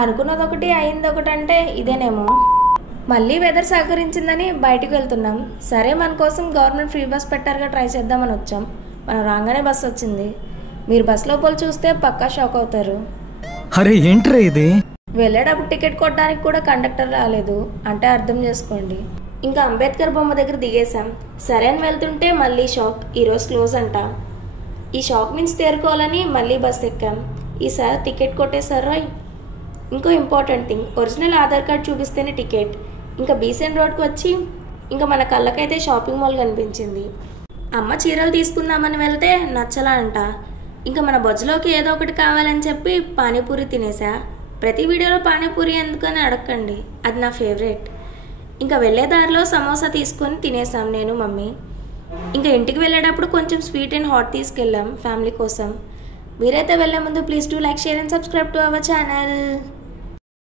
అనుకున్నది ఒకటి అయింది ఒకటి అంటే ఇదేనేమో. మళ్ళీ వెదర్ సహకరించిందని బయటికి వెళ్తున్నాం. సరే మన కోసం గవర్నమెంట్ ఫ్రీ బస్ పెట్టారుగా, ట్రై చేద్దామని వచ్చాం. మనం రాగానే బస్సు వచ్చింది. మీరు బస్ లోపల చూస్తే పక్కా షాక్ అవుతారు. అరే ఏంట్రా ఇది? వెళ్ళేటప్పుడు టికెట్ కొట్టడానికి కూడా కండక్టర్ రాలేదు అంటే అర్థం చేసుకోండి. ఇంకా అంబేద్కర్ బొమ్మ దగ్గర దిగేసాం. సరే అని వెళ్తుంటే మళ్ళీ షాక్, ఈరోజు క్లోజ్ అంట. ఈ షాక్ నుంచి తేరుకోవాలని మళ్ళీ బస్ ఎక్కాం. ఈసారి టికెట్ కొట్టేశారు. ఇంకో important thing, original Aadhaar card చూపిస్తేనే టికెట్. ఇంకా బీసెంట్ రోడ్కి వచ్చి ఇంకా మన కళ్ళకైతే షాపింగ్ మాల్ కనిపించింది. అమ్మ చీరలు తీసుకుందామని వెళ్తే నచ్చలా అంట. ఇంకా మన బొజ్జలోకి ఏదో ఒకటి కావాలని చెప్పి పానీపూరి తినేసా. ప్రతి వీడియోలో పానీపూరి ఎందుకని అడగండి, అది నా ఫేవరెట్. ఇంకా వెళ్ళే దారిలో సమోసా తీసుకొని తినేసాం నేను మమ్మీ. ఇంకా ఇంటికి వెళ్ళేటప్పుడు కొంచెం స్వీట్ అండ్ హాట్ తీసుకెళ్ళాం ఫ్యామిలీ కోసం. మీరైతే వెళ్ళే ముందు please do like, share and subscribe to our channel.